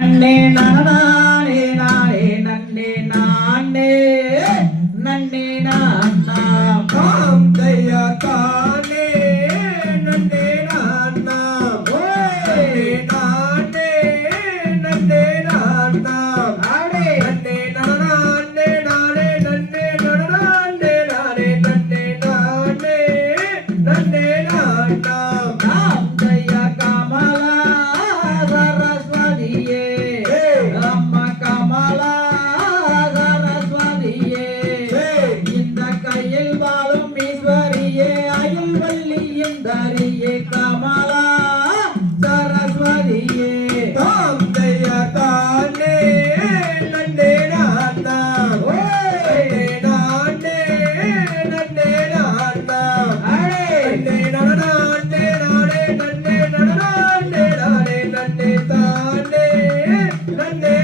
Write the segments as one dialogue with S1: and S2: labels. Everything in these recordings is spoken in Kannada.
S1: Nana
S2: なんで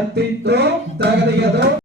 S1: ನನ್ನೇ ನಾನ್ನ